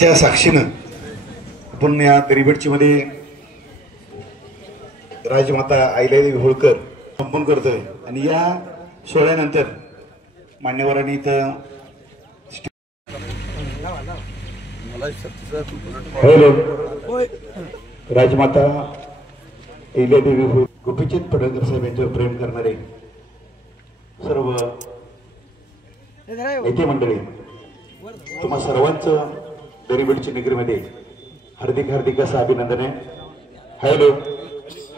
त्या साक्षीनं आपण या दरीबडची मध्ये राजमाता अहिल्यादेवी होळकर संपन्न करतोय आणि या सोहळ्यानंतर मान्यवरांनी इथं राजमाता अहिल्यादेवी गोपीचंद पडळकर साहेब यांच्यावर प्रेम करणारे सर्व नेते मंडळी तुम्हा सर्वांचं दरीबडची नगरीमध्ये हार्दिक हार्दिक असं अभिनंदन आहे. Hello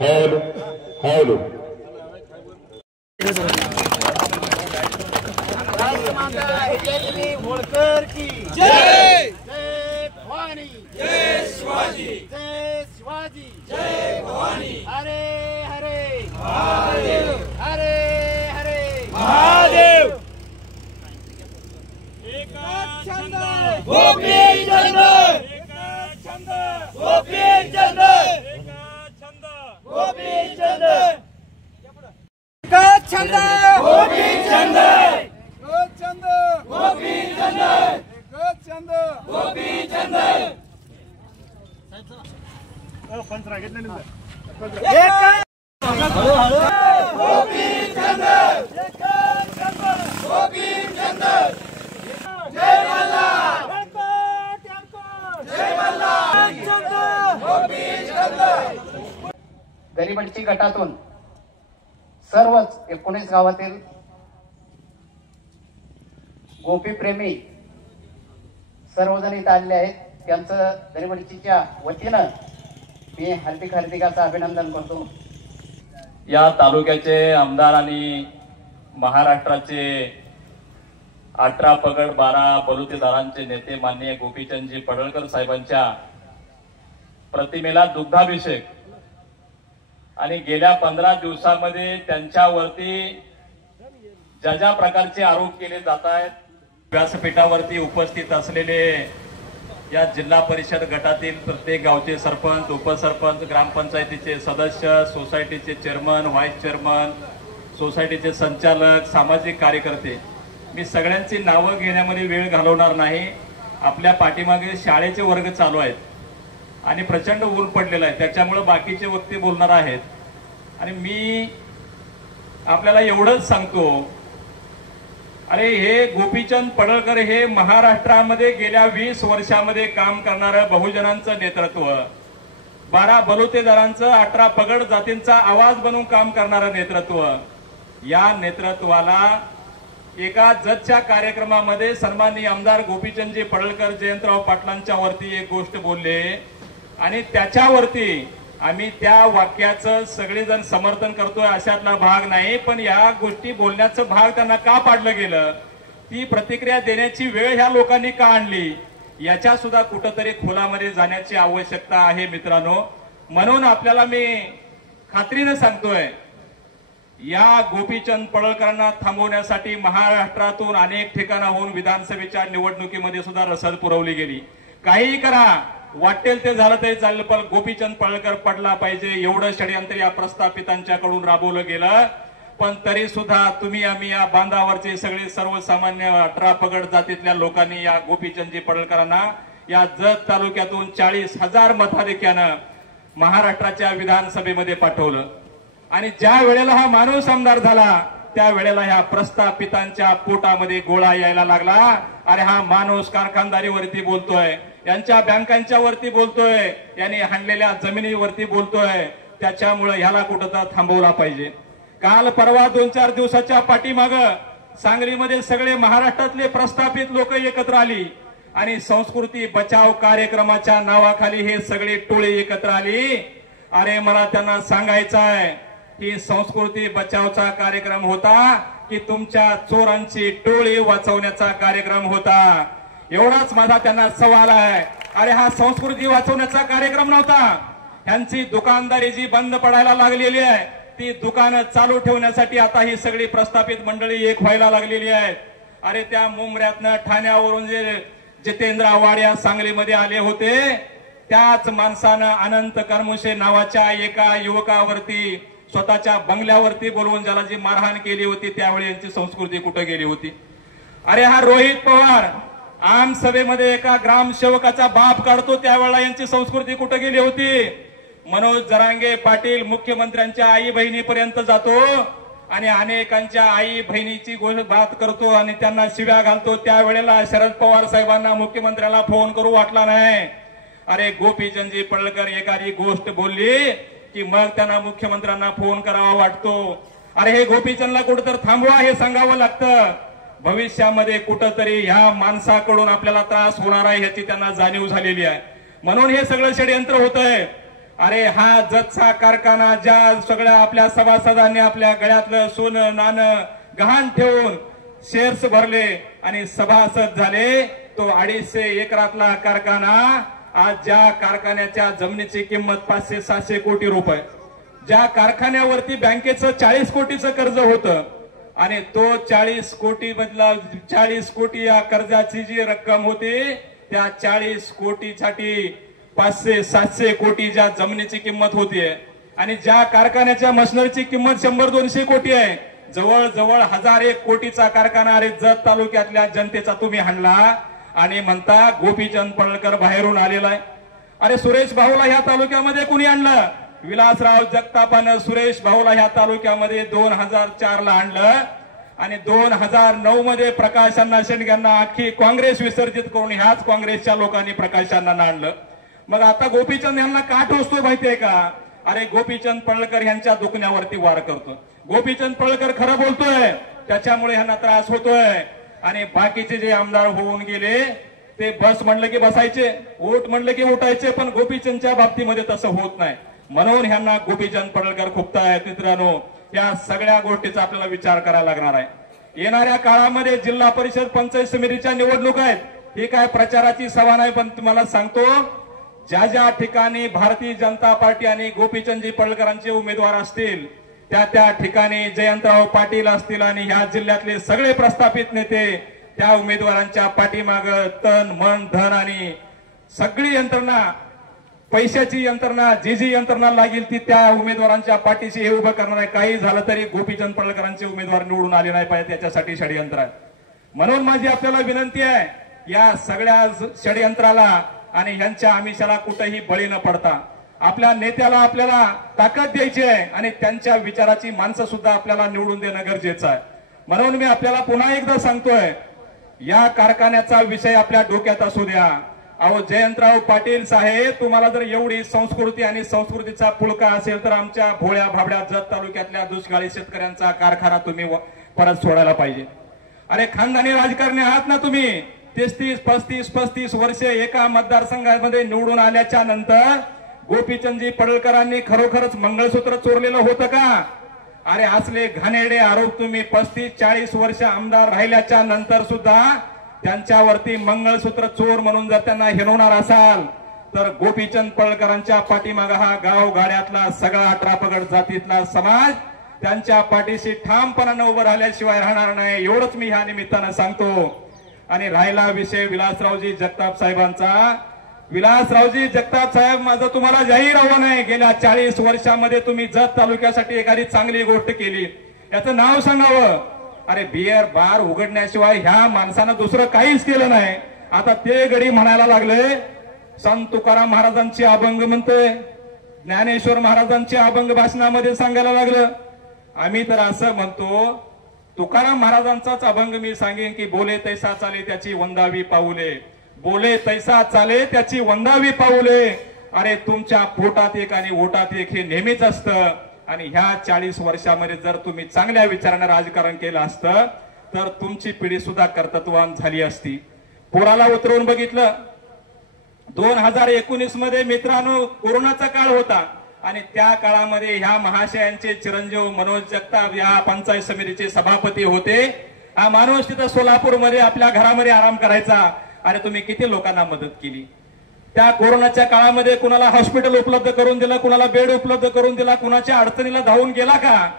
hello hello. होळकर की जय. जय भवानी. जय शिवाजी. जय शिवाजी. जय भवानी. हरे हरे महादेव. हरे हरे महादेव. एकच छंद गोपी छंद. एकच छंद गोपी छंद. एकच छंद गोपी छंद. एकच छंद गोपी छंद. एकच छंद गोपी छंद. एकच छंद गोपी छंद. पंचरा घेतलेली एकच गोपी छंद. एकच छंद गोपी छंद. जय मल्हार. जय मल्हार. गोपी छंद. दरीबडची गटातून सर्वच 19 गावातील गोपीप्रेमी सर्वजण इथं आलेले आहेत. त्यांचं दरीबडचीच्या वतीनं मी हार्दिक हार्दिक असं अभिनंदन करतो. या तालुक्याचे आमदार आणि महाराष्ट्राचे 18 पगड 12 बलुतेदारांचे नेते माननीय गोपीचंदजी पडळकर साहेबांच्या प्रतिमेला दुग्धाभिषेक आणि गेल्या 15 दिवसांमध्ये त्यांच्यावरती ज्या ज्या प्रकारचे आरोप केले जात आहेत, व्यासपीठावरती उपस्थित असलेले या जिल्हा परिषद गटातील प्रत्येक गावचे सरपंच, उपसरपंच, ग्रामपंचायतीचे सदस्य, सोसायटीचे चेअरमन, व्हाईस चेअरमन, सोसायटीचे संचालक, सामाजिक कार्यकर्ते, मी सगळ्यांची नावं घेण्यामध्ये वेळ घालवणार नाही. आपल्या पाठीमागे शाळेचे वर्ग चालू आहेत आणि प्रचंड ऊन पडलेलं आहे, त्याच्यामुळे बाकीचे वक्ते बोलणार आहेत. आणि मी आपल्याला एवढंच सांगतो, अरे हे गोपीचंद पडळकर हे महाराष्ट्रामध्ये गेल्या 20 वर्षामध्ये काम करणारं बहुजनांचं नेतृत्व, 12 बलुतेदारांचं, 18 पगड जातींचा आवाज बनवून काम करणारं नेतृत्व, या नेतृत्वाला एका जजच्या कार्यक्रमामध्ये सन्माननीय आमदार गोपीचंदजी पडळकर जयंतराव पाटलांच्या वरती एक गोष्ट बोलले आणि त्याच्यावरती आम्ही त्या वाक्याचं सगळेजण समर्थन करतोय अशातला भाग नाही, पण या गोष्टी बोलण्याचं भाग त्यांना का पाडलं गेलं, ती प्रतिक्रिया देण्याची वेळ ह्या लोकांनी का आणली, याच्या सुद्धा कुठंतरी खोलामध्ये जाण्याची आवश्यकता आहे मित्रांनो. म्हणून आपल्याला मी खात्रीनं सांगतोय, या गोपीचंद पडळकरांना थांबवण्यासाठी महाराष्ट्रातून अनेक ठिकाणाहून विधानसभेच्या निवडणुकीमध्ये सुद्धा रसद पुरवली गेली. काहीही करा, वाटेल ते झालं तरी चालेल, पण गोपीचंद पडळकर पडला पाहिजे एवढं षडयंत्र या प्रस्थापितांच्याकडून राबवलं गेलं. पण तरी सुद्धा तुम्ही आम्ही या बांधावरचे सगळे सर्वसामान्य 18 पगड जातीतल्या लोकांनी या गोपीचंदजी पडळकरांना या जत तालुक्यातून 40,000 मताधिक्यानं महाराष्ट्राच्या विधानसभेमध्ये पाठवलं. आणि ज्या वेळेला हा माणूस आमदार झाला त्यावेळेला ह्या प्रस्थापितांच्या पोटामध्ये गोळा यायला लागला. अरे हा माणूस कारखानदारीवरती बोलतोय, यांच्या बँकांच्या वरती बोलतोय, यांनी हाणलेल्या जमिनीवरती बोलतोय, त्याच्यामुळे ह्याला कुठं थांबवला पाहिजे. काल परवा 2-4 दिवसाच्या पाठीमाग सांगलीमध्ये सगळे महाराष्ट्रातले प्रस्थापित लोक एकत्र आली आणि संस्कृती बचाव कार्यक्रमाच्या नावाखाली हे सगळे टोळे एकत्र आली. अरे मला त्यांना सांगायचं आहे की संस्कृती बचावचा कार्यक्रम होता की तुमच्या चोरांची टोळी वाचवण्याचा कार्यक्रम होता, एवढाच माझा त्यांना सवाल आहे. अरे हा संस्कृती वाचवण्याचा कार्यक्रम नव्हता. ह्यांची दुकानदारी जी बंद पडायला लागलेली आहे ती दुकानं चालू ठेवण्यासाठी आता ही सगळी प्रस्थापित मंडळी एक व्हायला लागलेली आहेत. अरे त्या मुंबऱ्यातनं ठाण्यावरून जे जितेंद्र आव्हाड सांगलीमध्ये आले होते, त्याच माणसानं अनंत करमुशे नावाच्या एका युवकावरती स्वतःच्या बंगल्यावरती बोलवून ज्याला जी मारहाण केली होती, त्यावेळी यांची संस्कृती कुठे गेली होती. अरे हा रोहित पवार आम सभेमध्ये एका ग्रामसेवकाचा बाप काढतो, त्यावेळेला यांची संस्कृती कुठे गेली होती? मनोज जरांगे पाटील मुख्यमंत्र्यांच्या आई बहिणीपर्यंत जातो आणि अनेकांच्या आई बहिणीची बात करतो आणि त्यांना शिव्या घालतो. त्यावेळेला शरद पवार साहेबांना मुख्यमंत्र्याला फोन करू वाटला नाही. अरे गोपीचंदजी पडळकर एखादी गोष्ट बोलली की मग त्यांना मुख्यमंत्र्यांना फोन करावा वाटतो. अरे हे गोपीचंदला कुठेतरी थांबवा हे सांगावं लागतं. भविष्यामध्ये कुठंतरी ह्या माणसाकडून आपल्याला त्रास होणार आहे ह्याची त्यांना जाणीव झालेली आहे. म्हणून हे सगळं षडयंत्र होत आहे. अरे हा जतचा कारखाना ज्या सगळ्या आपल्या सभासदांनी आपल्या गळ्यातलं सोनं नाणं गहाण ठेवून शेअर्स भरले आणि सभासद झाले, तो 250 एकरातला कारखाना आज ज्या कारखान्याच्या जमिनीची किंमत 500-700 कोटी रुपये, ज्या कारखान्यावरती बँकेचं 40 कोटीचं कर्ज होतं आणि तो 40 कोटी मधला 40 कोटी या कर्जाची जी रक्कम होती त्या 40 कोटीसाठी 500-700 कोटी ज्या जमिनीची किंमत होतीये आणि ज्या कारखान्याच्या मशिनरीची किंमत 100-200 कोटी आहे, जवळजवळ 1000-1 कोटीचा कारखाना अरे जत तालुक्यातल्या जनतेचा तुम्ही हाणला आणि म्हणता गोपीचंद पडळकर बाहेरून आलेला आहे. अरे सुरेश भाऊला ह्या तालुक्यामध्ये कुणी आणलं? विलासराव जगतापानं सुरेश भाऊला ह्या तालुक्यामध्ये 2004ला आणलं आणि 2009 मध्ये प्रकाशांना शेंडग्यांना अख्खी काँग्रेस विसर्जित करून ह्याच काँग्रेसच्या लोकांनी प्रकाशांना आणलं. मग आता गोपीचंद यांना का टोचतो माहितीये का? अरे गोपीचंद पडळकर यांच्या दुखण्यावरती वार करतो. गोपीचंद पडळकर खरं बोलतोय, त्याच्यामुळे यांना त्रास होतोय. आणि बाकीचे जे आमदार होऊन गेले ते बस म्हणलं की बसायचे, ओट म्हणलं की उठायचे, पण गोपीचंदच्या बाबतीमध्ये तसं होत नाही. म्हणून ह्यांना गोपीचंद पडळकर खुपतायत. मित्रांनो, या सगळ्या गोष्टीचा आपल्याला विचार करायला लागणार आहे. येणाऱ्या काळामध्ये जिल्हा परिषद पंचायत समितीच्या निवडणुका आहेत. ही काय प्रचाराची सभा नाही, पण तुम्हाला सांगतो ज्या ज्या ठिकाणी भारतीय जनता पार्टी आणि गोपीचंदजी पडळकरांचे उमेदवार असतील त्या त्या ठिकाणी जयंतराव पाटील असतील आणि ह्या जिल्ह्यातले सगळे प्रस्थापित नेते त्या उमेदवारांच्या पाठीमाग तन मन धन आणि सगळी यंत्रणा, पैशाची यंत्रणा, जी यंत्रणा लागेल ती त्या उमेदवारांच्या पाठीशी हे उभं करणार आहे. काही झालं तरी गोपीचंद पडळकरांचे उमेदवार निवडून आले नाही पाहिजे, त्याच्यासाठी षडयंत्र आहे. म्हणून माझी आपल्याला विनंती आहे, या सगळ्या षडयंत्राला आणि यांच्या आमिषाला कुठेही बळी न पडता आपल्या नेत्याला आपल्याला ताकद द्यायची आहे आणि त्यांच्या विचाराची माणसं सुद्धा आपल्याला निवडून देणं गरजेचं आहे. म्हणून मी आपल्याला पुन्हा एकदा सांगतोय, या कारखान्याचा विषय आपल्या डोक्यात असू द्या. अहो जयंतराव पाटील साहेब, तुम्हाला जर एवढी संस्कृती आणि संस्कृतीचा पुळका असेल तर आमच्या भोळ्या भाबड्या जत तालुक्यातल्या दुष्काळी शेतकऱ्यांचा कारखाना तुम्ही परत सोडायला पाहिजे. अरे खानदानी राजकारणी आहात ना तुम्ही. 33-35 वर्षे एका मतदारसंघामध्ये निवडून आल्याच्या नंतर गोपीचंदजी पडळकरांनी खरोखरच मंगळसूत्र चोरलेलं होतं का? अरे असले घाणेरडे आरोप तुम्ही 35-40 वर्ष आमदार राहिल्याच्या नंतर सुद्धा त्यांच्यावरती मंगळसूत्र चोर म्हणून जर त्यांना हिणवणार असाल तर गोपीचंद पडळकरांच्या पाठीमाग हा गाव गाड्यातला सगळा 18 पगड जातीतला समाज त्यांच्या पाठीशी ठामपणानं उभं राहिल्याशिवाय राहणार नाही, एवढंच मी ह्या निमित्तानं सांगतो. आणि राहिला विषय विलासरावजी जगताप साहेबांचा, विलासरावजी जगताप साहेब, माझं तुम्हाला जाहीर आव्हान आहे, गेल्या 40 वर्षामध्ये तुम्ही जत तालुक्यासाठी एखादी चांगली गोष्ट केली, याचं नाव सांगावं. अरे बियर बार उघडण्याशिवाय ह्या माणसानं दुसरं काहीच केलं नाही. आता ते गडी म्हणायला लागले, संत तुकाराम महाराजांची अभंग म्हणतोय, ज्ञानेश्वर महाराजांची अभंग भाषणामध्ये सांगायला लागलं. आम्ही तर असं म्हणतो, तुकाराम महाराजांचाच अभंग मी सांगेन की बोले तैसा चाले त्याची वंदावी पाऊले, बोले तैसा चाले त्याची वंदावी पाऊले. अरे तुमच्या पोटात एक आणि ओटात एक हे नेहमीच असतं. आणि ह्या 40 वर्षामध्ये जर तुम्ही चांगल्या विचारानं राजकारण केलं असतं तर तुमची पिढी सुद्धा कर्तृत्ववान झाली असती. पोराला उतरवून बघितलं. 2019 मध्ये मित्रांनो कोरोनाचा काळ होता आणि त्या काळामध्ये ह्या महाशयांचे चिरंजीव मनोज जगताप या पंचायत समितीचे सभापती होते. हा माणूस तिथं सोलापूरमध्ये आपल्या घरामध्ये आराम करायचा. अरे तुम्ही किती लोकांना मदत केली. त्या कोरोनाच्या काळामध्ये कुणाला हॉस्पिटल उपलब्ध करून दिलं, कुणाला बेड उपलब्ध करून दिला, कुणाच्या अडचणीला धावून गेला का?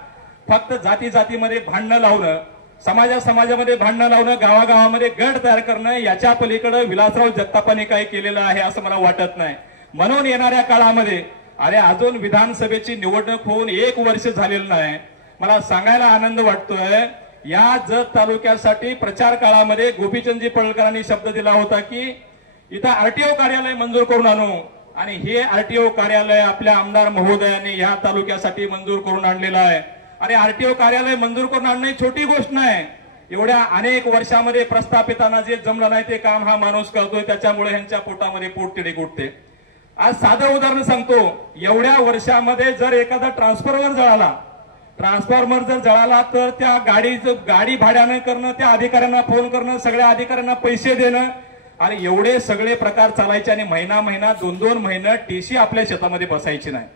फक्त जाती जातीमध्ये भांडणं लावणं, समाजामध्ये भांडणं लावणं, गावागावामध्ये गट तयार करणं, याच्या पलीकडे विलासराव जगतापांनी काही केलेलं आहे असं मला वाटत नाही. म्हणून येणाऱ्या काळामध्ये, अरे अजून विधानसभेची निवडणूक होऊन 1 वर्ष झालेलं नाही, मला सांगायला आनंद वाटतोय या जत तालुक्यासाठी प्रचार काळामध्ये गोपीचंदजी पडळकरांनी शब्द दिला होता की इथं आरटीओ कार्यालय मंजूर करून आणू, आणि हे आरटीओ कार्यालय आपल्या आमदार महोदयांनी या तालुक्यासाठी मंजूर करून आणलेलं आहे. आणि आरटीओ कार्यालय मंजूर करून आणणं ही छोटी गोष्ट नाही. एवढ्या अनेक वर्षामध्ये प्रस्थापितांना जे जमलं नाही ते काम हा माणूस करतोय, त्याच्यामुळे ह्यांच्या पोटामध्ये पोटतिडीक उठते. आज साधं उदाहरण सांगतो. एवढ्या वर्षामध्ये जर एखादा ट्रान्सफॉर्मर जळाला तर त्या गाडी भाड्यानं करणं, त्या अधिकाऱ्यांना फोन करणं, सगळ्या अधिकाऱ्यांना पैसे देणं, आणि एवढे सगळे प्रकार चालायचे. आणि महिना 2-2 महिने टीसी आपल्या शेतामध्ये बसायची नाही.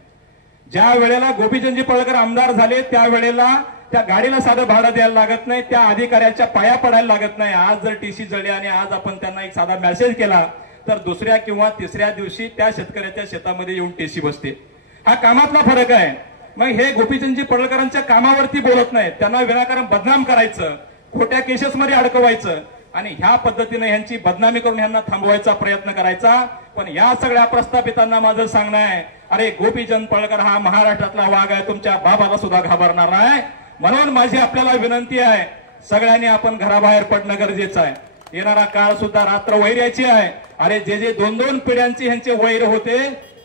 ज्या वेळेला गोपीचंदजी पडळकर आमदार झाले त्यावेळेला त्या गाडीला साधं भाडं द्यायला लागत नाही, त्या अधिकाऱ्याच्या पाया पडायला लागत नाही. आज जर टीसी जळली आणि आज आपण त्यांना एक साधा मेसेज केला तर दुसऱ्या किंवा तिसऱ्या दिवशी त्या शेतकऱ्याच्या शेतामध्ये येऊन टीसी बसते. हा कामातला फरक आहे. मग हे गोपीचंदजी पडळकरांच्या कामावरती बोलत नाहीत, त्यांना विनाकारण बदनाम करायचं, खोट्या केसेसमध्ये अडकवायचं आणि ह्या पद्धतीने ह्यांची बदनामी करून ह्यांना थांबवायचा प्रयत्न करायचा. पण या सगळ्या प्रस्थापितांना माझं सांगणं आहे, अरे गोपीचंद पडळकर हा महाराष्ट्रातला वाघ आहे, तुमच्या बाबाला सुद्धा घाबरणार आहे. म्हणून माझी आपल्याला विनंती आहे, सगळ्यांनी आपण घराबाहेर पडणं गरजेचं आहे. येणारा काळ सुद्धा रात्र वैर्याची आहे. अरे जे 2-2 पिढ्यांचे ह्यांचे वैर होते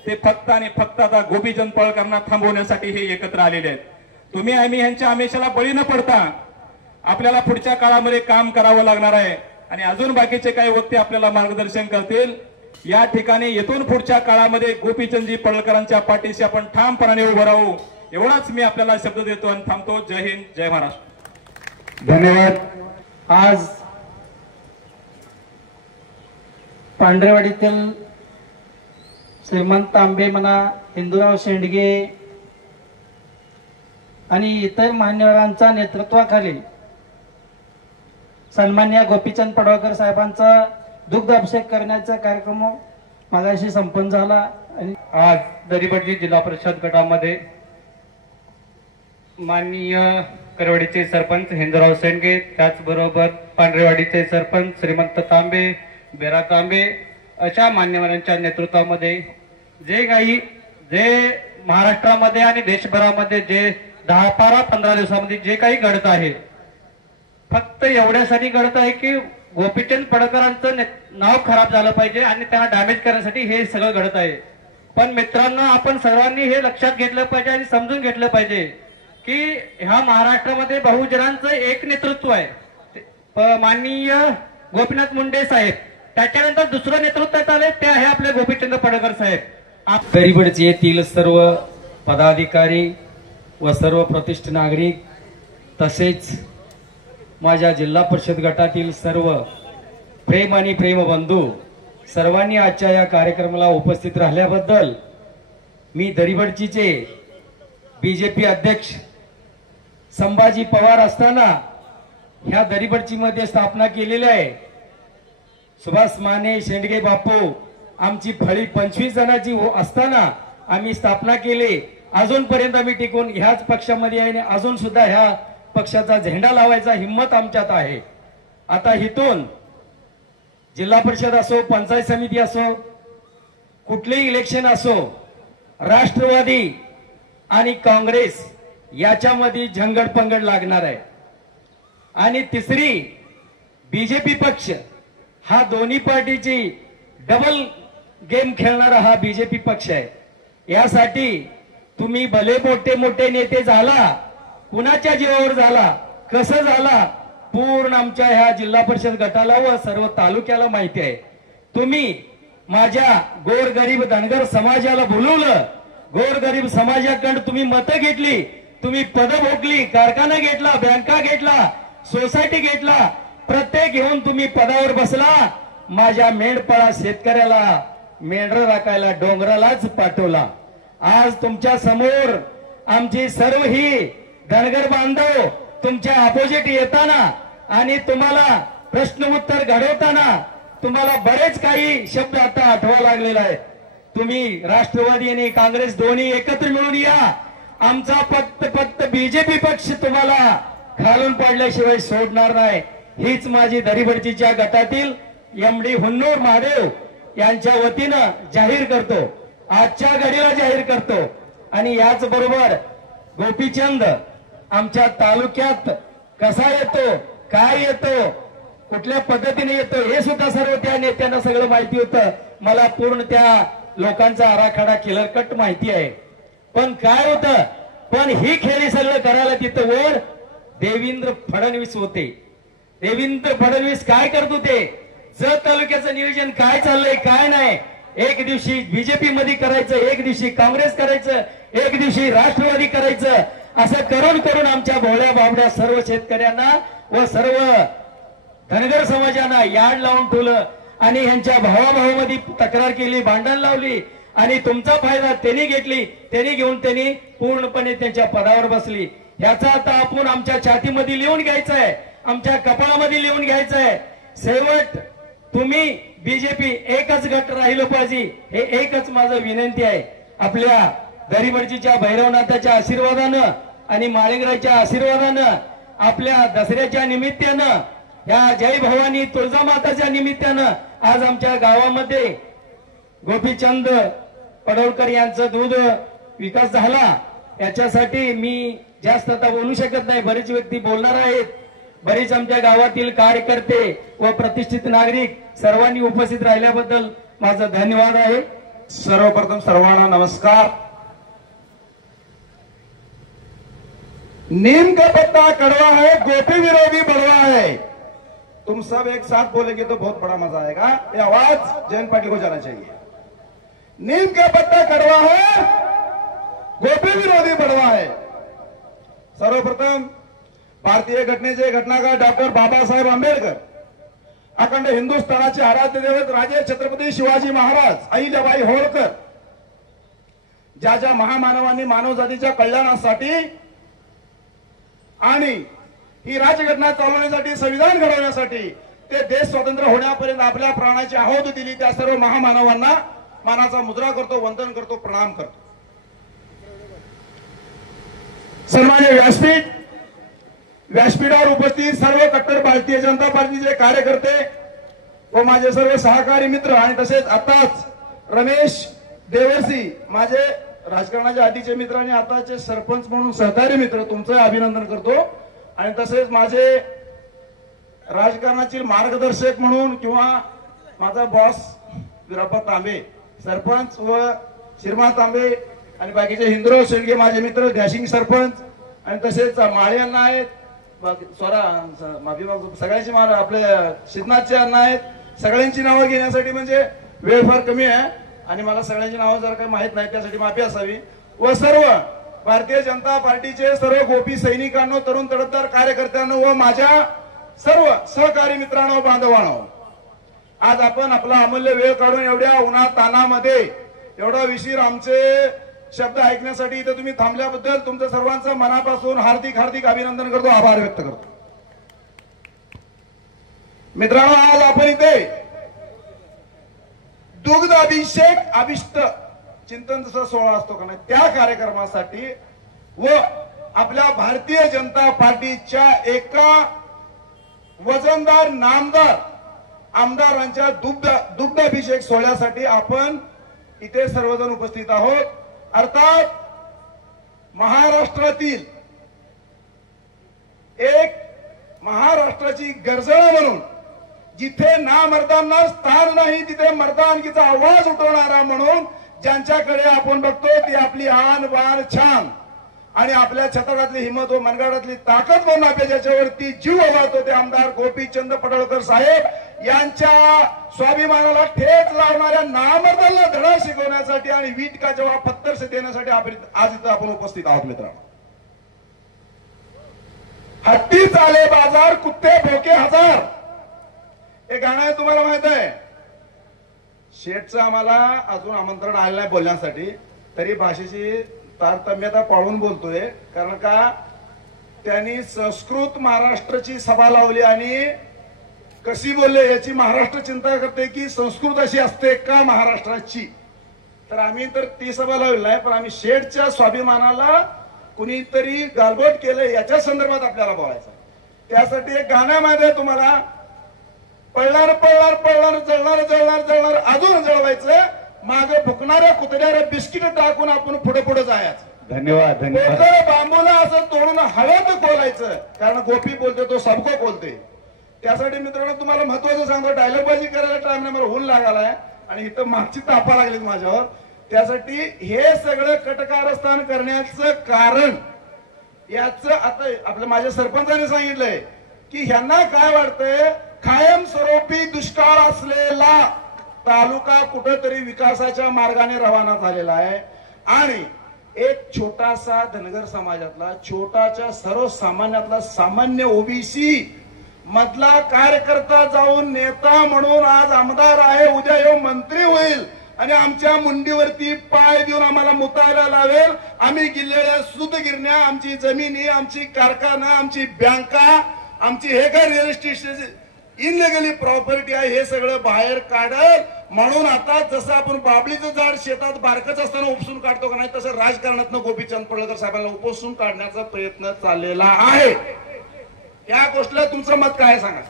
ते फक्त आणि फक्त आता गोपीचंद पडळकरांना थांबवण्यासाठी हे एकत्र आलेले आहेत. तुम्ही आम्ही ह्यांच्या आमिषाला बळी न पडता आपल्याला पुढच्या काळामध्ये काम करावं लागणार आहे. आणि अजून बाकीचे काही व्यक्ती आपल्याला मार्गदर्शन करतील. या ठिकाणी येथून पुढच्या काळामध्ये गोपीचंदजी पडळकरांच्या पाठीशी आपण ठामपणाने उभं राहू, एवढाच मी आपल्याला शब्द देतो आणि थांबतो. जय हिंद, जय महाराष्ट्र. धन्यवाद. आज पांढरेवाडीतील श्रीमंत तांबे म्हणा, हिंदूराव शेंडगे आणि इतर मान्यवरांच्या नेतृत्वाखाली सन्मान्य गोपीचंद पडळकर साहेबांचा दुग्ध अभिषेक करण्याचा कार्यक्रम मागाशी संपन्न झाला. आणि आज दरिबडजी जिल्हा परिषद गटामध्ये माननीय करवडीचे सरपंच हिंदूराव शेंडगे, त्याचबरोबर पांढरेवाडीचे सरपंच श्रीमंत तांबे, बेरा तांबे अशा मान्यवरांच्या नेतृत्वामध्ये जे महाराष्ट्रामध्ये आणि देशभरामध्ये जे 10-15 दिवसामध्ये जे काही घडत आहे, फक्त एवढ्यासाठी घडत आहे की गोपीचंद पडळकरांचं नाव खराब झालं पाहिजे आणि त्यांना डॅमेज करण्यासाठी हे सगळं घडत आहे. पण मित्रांनो, आपण सर्वांनी हे लक्षात घेतलं पाहिजे आणि समजून घेतलं पाहिजे की ह्या महाराष्ट्रामध्ये बहुजनांचं एक नेतृत्व आहे, माननीय गोपीनाथ मुंडे साहेब. त्याच्यानंतर दुसरं नेतृत्वात आले ते आहे आपले गोपीचंद पडळकर साहेब. दरिबडचे येथील सर्व पदाधिकारी व सर्व प्रतिष्ठित नागरिक तसेच माझ्या जिल्हा परिषद गटातील सर्व प्रेम आणि प्रेमबंधू सर्वांनी आजच्या या कार्यक्रमाला उपस्थित राहिल्याबद्दल मी दरिबडचीचे बीजेपी अध्यक्ष संभाजी पवार असताना ह्या दरिबडची मध्ये स्थापना केलेली आहे. सुभाष माने शेंडगे बापू आमची फळी 25 जणांची असताना आम्ही स्थापना केली. अजूनपर्यंत आम्ही टिकून ह्याच पक्षामध्ये आहे आणि अजून सुद्धा ह्या पक्षाचा झेंडा लावायचा हिम्मत आमच्यात आहे. आता इथून जिल्हा परिषद असो, पंचायत समिती असो, कुठलेही इलेक्शन असो, राष्ट्रवादी आणि काँग्रेस याच्यामध्ये झंगडपंगड लागणार आहे. आणि तिसरी बीजेपी पक्ष, हा दोन्ही पार्टीची डबल गेम खेळणारा हा बीजेपी पक्ष आहे. यासाठी तुम्ही भले मोठे मोठे नेते झाला, कुणाच्या जीवावर झाला, कसं झाला, पूर्ण आमच्या ह्या जिल्हा परिषद गटाला व सर्व तालुक्याला माहिती आहे. तुम्ही माझ्या गोरगरीब धनगर समाजाला बोलवलं, गोरगरीब समाजाकडे तुम्ही मतं घेतली, तुम्ही पदं भोगली, कारखाना घेतला, बँका घेतला, सोसायटी घेतला, प्रत्येक घेऊन तुम्ही पदावर बसला. माझ्या मेंढपाळा शेतकऱ्याला मेंढर राखायला डोंगरालाच पाठवला. आज तुमच्या समोर आमची सर्व ही धनगर बांधव तुमच्या अपोजिट येताना आणि तुम्हाला प्रश्न उत्तर घडवताना तुम्हाला बरेच काही शब्द आता आठवा लागलेला आहे. तुम्ही राष्ट्रवादी आणि काँग्रेस दोन्ही एकत्र मिळून या. आमचा फक्त बीजेपी पक्ष तुम्हाला खालून पाडल्याशिवाय सोडणार नाही. हीच माझी दरिबडचीच्या गटातील एमडी हुन्नूर महादेव यांच्या वतीनं जाहीर करतो, आजच्या घडीला जाहीर करतो. आणि याच बरोबर गोपीचंद आमच्या तालुक्यात कसा येतो, काय येतो, कुठल्या पद्धतीने येतो हे सुद्धा सर्व त्या नेत्यांना सगळं माहिती होतं. मला पूर्ण त्या लोकांचा आराखडा क्लिअर कट माहिती आहे. पण काय होतं, पण ही खेळी सगळं करायला तिथं वर देवेंद्र फडणवीस होते. देवेंद्र फडणवीस काय करत होते, जत तालुक्याचं नियोजन काय चाललंय काय नाही, एक दिवशी बीजेपी मध्ये करायचं, एक दिवशी काँग्रेस करायचं, एक दिवशी राष्ट्रवादी करायचं, असं करून करून आमच्या भोळ्या बाबड्या सर्व शेतकऱ्यांना व सर्व धनगर समाजांना याड लावून ठेवलं आणि ह्यांच्या भावाभावामध्ये तक्रार केली, भांडण लावली आणि तुमचा फायदा त्यांनी घेतली. त्यांनी घेऊन त्यांनी पूर्णपणे त्यांच्या पदावर बसली. याचा आता आपण आमच्या छातीमध्ये लिहून घ्यायचा आहे, आमच्या कपाळामध्ये लिहून घ्यायचं आहे. शेवट तुम्ही बीजेपी एकच गट राहिलं पाहिजे, हे एकच माझं विनंती आहे. आपल्या दरीबडजीच्या भैरवनाथाच्या आशीर्वादानं आणि माळिंगराच्या आशीर्वादानं, आपल्या दसऱ्याच्या निमित्तानं, या जय भवानी तुळजामाताच्या निमित्तानं आज आमच्या गावामध्ये गोपीचंद पडळकर यांचं दूध विकास झाला. याच्यासाठी मी जास्त आता बोलू शकत नाही, बरेच व्यक्ती बोलणार आहेत. बरेच आमच्या गावातील कार्यकर्ते व प्रतिष्ठित नागरिक सर्वांनी उपस्थित राहिल्याबद्दल माझा धन्यवाद आहे. सर्वप्रथम सर्वांना नमस्कार. नीम का पत्ता कड़वा है, गोपी विरोधी बड़वा है. तुम सब एक साथ बोलेंगे तो बहुत बड़ा मजा आएगा. ये आवाज जयंत पाटिल को जाना चाहिए. नीम का पत्ता कड़वा है, गोपी विरोधी बड़वा है. सर्वप्रथम भारतीय घटनेचे घटनाकार डॉक्टर बाबासाहेब आंबेडकर, अखंड हिंदुस्थानाचे आराध्य दैवत राजे छत्रपती शिवाजी महाराज, अहिल्याबाई होळकर, ज्या ज्या महामानवांनी मानवजातीच्या कल्याणासाठी आणि ही राजघटना चालवण्यासाठी, संविधान घडवण्यासाठी, ते देश स्वतंत्र होण्यापर्यंत आपल्या प्राणाची आहुती दिली, त्या सर्व महामानवांना मानाचा मुद्रा करतो, वंदन करतो, प्रणाम करतो. सन्मान्य व्यासपीठावर उपस्थित सर्व कट्टर भारतीय जनता पार्टीचे कार्यकर्ते व माझे सर्व सहकारी मित्र आणि तसेच आताच रमेश देवर्सी, माझे राजकारणाच्या आधीचे मित्र आणि आताचे सरपंच म्हणून सहकारी मित्र, तुमचं अभिनंदन करतो. आणि तसेच माझे राजकारणाचे मार्गदर्शक म्हणून किंवा माझा बॉस विराप्पा तांबे, सरपंच व शिरमा तांबे आणि बाकीचे हिंदराव शेळके माझे मित्र, घॅशिंग सरपंच आणि तसेच माळे अण्णा आहेत, सगळ्यांची आपले शिदनाथचे अण्णा आहेत. सगळ्यांची नावं घेण्यासाठी म्हणजे वेळ फार कमी आहे आणि मला सगळ्यांची नावं जर काही माहित नाही, त्यासाठी माफी असावी. व सर्व भारतीय जनता पार्टीचे सर्व गोपी सैनिकांनो, तरुण तडफदार कार्यकर्त्यांनो व माझ्या सर्व सहकारी मित्रांनो, बांधवांनो, आज आपण आपला अमूल्य वेळ काढून एवढ्या उन्हा तानामध्ये एवढा विशीर आमचे शब्द ऐकण्यासाठी इथे तुम्ही थांबल्याबद्दल तुमचं सर्वांचं मनापासून हार्दिक हार्दिक अभिनंदन करतो, आभार व्यक्त करतो. मित्रांनो, आज आपण इथे दुग्ध अभिषेक अभिष्ट चिंतन जसा सोहळा असतो का नाही, त्या कार्यक्रमासाठी व आपल्या भारतीय जनता पार्टीच्या एका वजनदार नामदार आमदारांच्या दुग्ध अभिषेक सोहळ्यासाठी आपण इथे सर्वजण उपस्थित आहोत. अर्थात महाराष्ट्रातील एक महाराष्ट्राची गर्जना म्हणून, जिथे ना मर्दांना स्थान नाही तिथे मर्दानगीचा आवाज उठवणारा म्हणून ज्यांच्याकडे आपण बघतो, ती आपली आन बाण छान आणि आपल्या छत्रातली हिंमत व मनगाडातली ताकद म्हणून आपल्या ज्याच्यावरती जीव वाहतो, ते आमदार गोपीचंद पडळकर साहेब यांच्या स्वाभिमानाला ठेच लावणाऱ्या नामर्दांना धडा शिकवण्यासाठी आणि वीट का जवाब पत्थर से देण्यासाठी आज इथं आपण उपस्थित आहोत. मित्रांनो, हत्ती चाले बाजार, कुत्ते भोके हजार, हे गाणं आहे, तुम्हाला माहित आहे. शेठचं आम्हाला अजून आमंत्रण आलं नाही बोलण्यासाठी, तरी भाषेची तारतम्यता पाळून बोलतोय. कारण का, त्यांनी संस्कृत महाराष्ट्राची सभा लावली आणि कशी बोलले याची महाराष्ट्र चिंता करते की संस्कृत अशी असते का महाराष्ट्राची. तर आम्ही तर ती सभा लावली नाही, पण आम्ही शेठच्या स्वाभिमानाला कुणीतरी गालबोट केलं याच्या संदर्भात आपल्याला बोलायचं. त्यासाठी एक गाणं माहिती आहे तुम्हाला, पळणार पळणार पळणार, जळणार जळणार जळणार, अजून जळवायचं, मागे फुकणाऱ्या कुत्र्याला बिस्किट टाकून आपण पुढे पुढे जायचं. धन्यवाद धन्यवाद. बोलतो बांबूला असं तोडून हवेत बोलायचं, कारण गोपी बोलते तो सबको बोलते. त्यासाठी मित्रांनो तुम्हाला महत्वाचं सांगतो, डायलॉगबाजी करायला टाइम नाही, मला ऊन लागालाय आणि इथं मागची तापा लागली माझ्यावर. त्यासाठी हे सगळं कटकारस्थान करण्याचं कारण याचं आता आपल्या माझ्या सरपंचाने सांगितलंय की ह्यांना काय वाटतंय, कायमस्वरूपी दुष्काळ असलेला तालुका कुठेतरी विकासाच्या मार्गाने रवाना झालेला आहे आणि एक छोटासा धनगर समाजातला, छोटाच्या सर्वसामान्यातला सामान्य ओबीसी मधला कार्यकर्ता जाऊन नेता म्हणून आज आमदार आहे, उद्या येऊ मंत्री होईल आणि आमच्या मुंडीवरती पाय देऊन आम्हाला मुतायला लावेल. आम्ही गिल्लेल्या सूतगिरण्या, आमची जमिनी, आमची कारखाना, आमची बँका, आमची हे काय रिअल इस्टेट इनलिगली प्रॉपर्टी आहे हे सगळं बाहेर काढल. म्हणून आता जसं आपण बाबळीचं झाड शेतात बारकच असताना उपसून काढतो का नाही, तसं राजकारणातनं गोपीचंद पडळकर साहेबांना उपसून काढण्याचा प्रयत्न चाललेला आहे. या गोष्टीला तुमचं मत काय सांगा.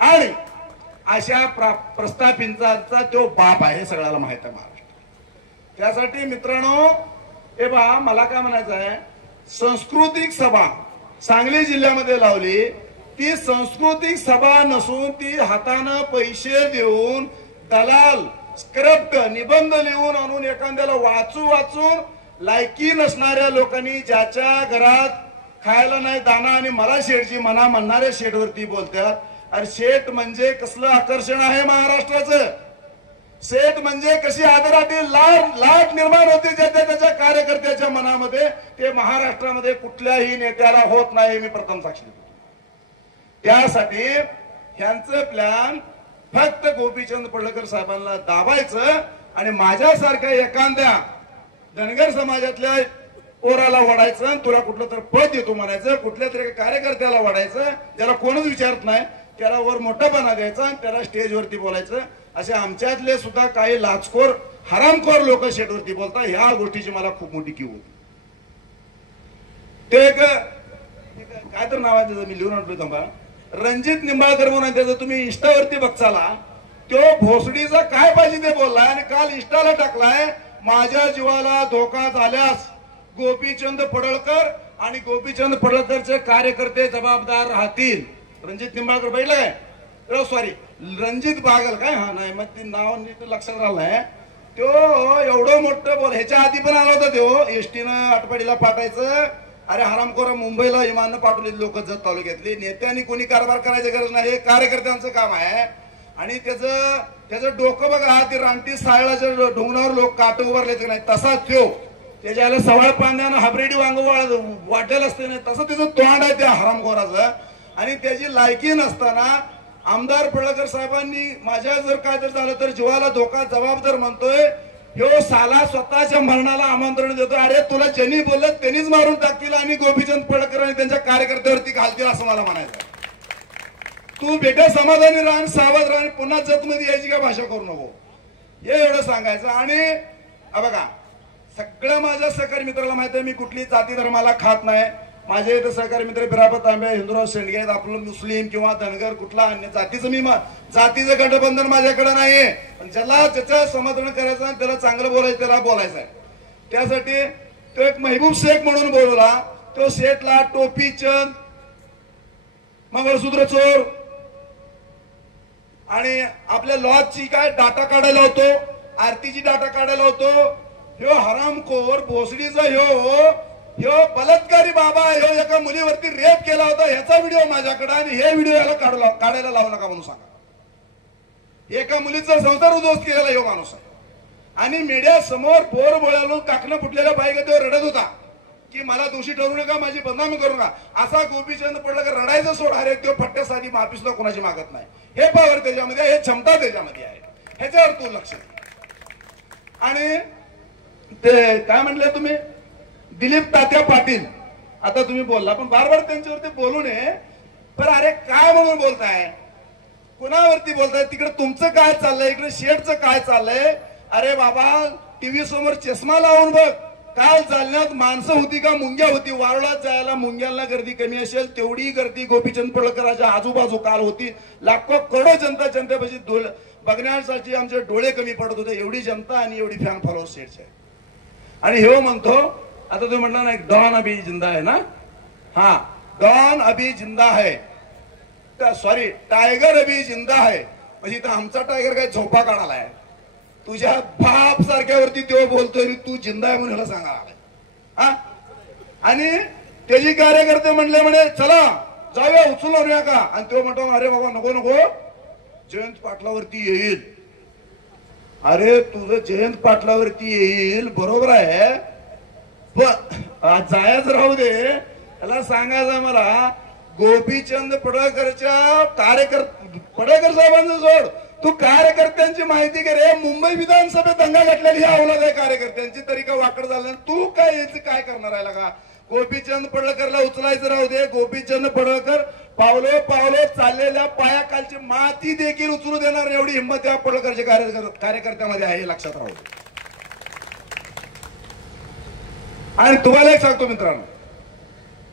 आणि अशा प्रस्थापितांचा तो बाप आहे, सगळ्याला माहित आहे महाराष्ट्र. त्यासाठी मित्रांनो हे बा मला काय म्हणायचं आहे, सांस्कृतिक सभा सांगली जिल्ह्यामध्ये लावली, ती सांस्कृतिक सभा नसून ती हातानं पैसे देऊन दलाल स्क्रिप्ट निबंध लिहून आणून एखाद्याला वाचून लायकी नसणाऱ्या लोकांनी ज्याच्या घरात खायला नाही दाना आणि मला शेठची म्हणा म्हणणाऱ्या शेठवरती बोलतात. अरे शेठ म्हणजे कसलं आकर्षण आहे महाराष्ट्राचं, शेठ म्हणजे कशी आदराची लाट निर्माण होते त्याच्या कार्यकर्त्याच्या मनामध्ये, ते महाराष्ट्रामध्ये कुठल्याही नेत्याला होत नाही, मी प्रथम साक्षी देतो. त्यासाठी ह्यांचं प्लॅन फक्त गोपीचंद पडळकर साहेबांना दाबायचं आणि माझ्यासारख्या एखाद्या धनगर समाजातल्या पोराला वाढायचं, तुला कुठलं तर पद देतो म्हणायचं, कुठल्या तरी कार्यकर्त्याला वाढायचं, ज्याला कोणच विचारत नाही त्याला वर मोठापणा द्यायचा आणि त्याला स्टेजवरती बोलायचं. असे आमच्यातले सुद्धा काही लाचखोर हरामखोर लोक शेटवरती बोलतात. ह्या गोष्टीची मला खूप मोठी कीव होती. ते एक काय तर नाव आहे त्याचं, मी लिहून आणतो थांबा, रणजित निंबाळकर म्हणून त्याचं तुम्ही इंस्टावरती बघचाला, तो भोसडीचा काय पाहिजे ते बोललाय आणि काल इंस्टाला टाकलाय, माझ्या जीवाला धोका झाल्यास गोपीचंद पडळकर आणि गोपीचंद पडळकरचे कार्यकर्ते जबाबदार राहतील. रणजित निंबाळकर बैठलाय, सॉरी रणजित बागल काय, हा नाही मग ते नाव नीट लक्षात राहिलंय. तो एवढं मोठं बोल, ह्याच्या आधी पण आला होता तो, एसटीनं आटपाडीला पाठायचं. अरे हरामखोर मुंबईला विमानं पाठवलेली लोक जत तालुक्यातली, नेत्यांनी कोणी कारभार करायची गरज नाही, हे कार्यकर्त्यांचं काम आहे. आणि त्याचं डोकं बघा, ते रानटी सायळाच्या ढोंगणावर लोक काट उभारले नाही तसा त्यो, त्याच्याला सवाळ पाण्यानं हाबरेडी वांग वाटेल असते नाही तसं त्याचं तोंड आहे त्या हरामखोराचं. आणि त्याची लायकी नसताना आमदार पडळकर साहेबांनी माझ्या जर काय तर झालं तर जीवाला धोका जबाबदार म्हणतोय, ह्यो साला स्वतःच्या मरणाला आमंत्रण देतो. अरे तुला ज्यांनी बोललं त्यांनीच मारून टाकतील आणि गोपीचंद पडळकर आणि त्यांच्या कार्यकर्त्यावरती घालतील असं मला म्हणायचं. तू बेटा समाधानी राह, सावध राह, पुन्हा जतमध्ये यायची काय भाषा करू नको, हे एवढं सांगायचं. आणि बघा सगळ्या माझ्या सहकारी मित्राला माहिती आहे मी कुठली जाती धर्माला खात नाही. माझे इथं सहकारी मित्र बिरापत तांबे, हिंदूराव शेंडगे आहेत, आपलं मुस्लिम किंवा धनगर कुठला अन्य जातीचं मी जातीचं गठबंधन माझ्याकडे नाहीये. पण ज्याला ज्याचं समाधान करायचं आणि त्याला चांगलं बोलायचं त्याला बोलायचं आहे. त्यासाठी तो एक महबूब शेख म्हणून बोलवला, तो शेठला टोपी चंद, मंगळसूत्र चोर आणि आपल्या लॉजची काय डाटा काढायला होतो, आरतीची डाटा काढायला होतो. ह्यो हरामखोर भोसडीचा ह्यो बलात्कारी बाबा, ह्यो एका मुलीवरती रेप केला होता ह्याचा व्हिडिओ माझ्याकडे, आणि हे व्हिडिओ याला काढायला लावू नका म्हणून सांगा. एका मुलीचा संसार उद्ध्वस्त केलेला ह्यो माणूस आहे. आणि मीडिया समोर बोर बोळालो काकणं फुटलेल्या बाईक तो रडत होता की मला दोषी ठरवू नका, माझी बदनामी करू नका. असा गोपीचंद पडळकर रडायचं सोड, अरे तो फट्ट्यासाठी माफी सुद्धा कोणाची मागत नाही. हे पावर त्याच्यामध्ये आहे, हे क्षमता त्याच्यामध्ये आहे, ह्याच्यावर तू लक्ष दे. आणि ते काय म्हटले तुम्ही, दिलीप तात्या पाटील, आता तुम्ही बोलला पण बार त्यांच्यावरती बोलू नये. पण अरे काय म्हणून बोलताय, कुणावरती बोलताय, तिकडे तुमचं काय चाललंय, इकडे शेठचं काय चाललंय. अरे बाबा टीव्ही समोर चष्मा लावून बघ, काल जालन्यात माणसं होती का मुंग्या होती. वारुळात जायला मुंग्यांना गर्दी कमी असेल तेवढी गर्दी गोपीचंद पडळकरांच्या आजूबाजू काल होती. लाखो करोडो जनतेपाशी बघण्यासाठी आमचे डोळे कमी पडत होते, एवढी जनता आणि एवढी फॅन फॉलोअर्स शेठचे. आणि हे म्हणतो आता तुम्ही म्हटलं ना डॉन अभी जिंदा है ना, हा डॉन अभी जिंदा है, सॉरी टायगर अभी जिंदा है, म्हणजे इथं आमचा टायगर काय झोपा काढालाय, तुझ्या बाप सारख्यावरती तो बोलतोय तू जिंदा आहे म्हणून ह्याला सांगा हा. आणि त्याची कार्यकर्ते म्हणले म्हणे चला जाऊया उचलून आणूया का, आणि तो म्हणतो अरे बाबा नको नको जयंत पाटलावरती येईल. अरे तुझं जयंत पाटलावरती येईल बरोबर आहे, पण जायच राहू दे, त्याला सांगायचं मला गोपीचंद पडळकरच्या पडळकर साहेबांचं सोड, तू कार्यकर्त्यांची माहिती घे रे. मुंबई विधानसभेत दंगा घातलेली ही अवलाद आहे कार्यकर्त्यांची, तरी का वाकड झालं तू काय याचं काय करणार आहे का. गोपीचंद पडळकरला उचलायचं राहू दे, गोपीचंद पडळकर पावलो पावलो चाललेल्या पायाखालची माती देखील उचलू देणार एवढी हिंमत या पडळकरच्या कार्यकर्त्यामध्ये आहे, लक्षात राहू दे. आणि तुम्हाला एक सांगतो मित्रांनो,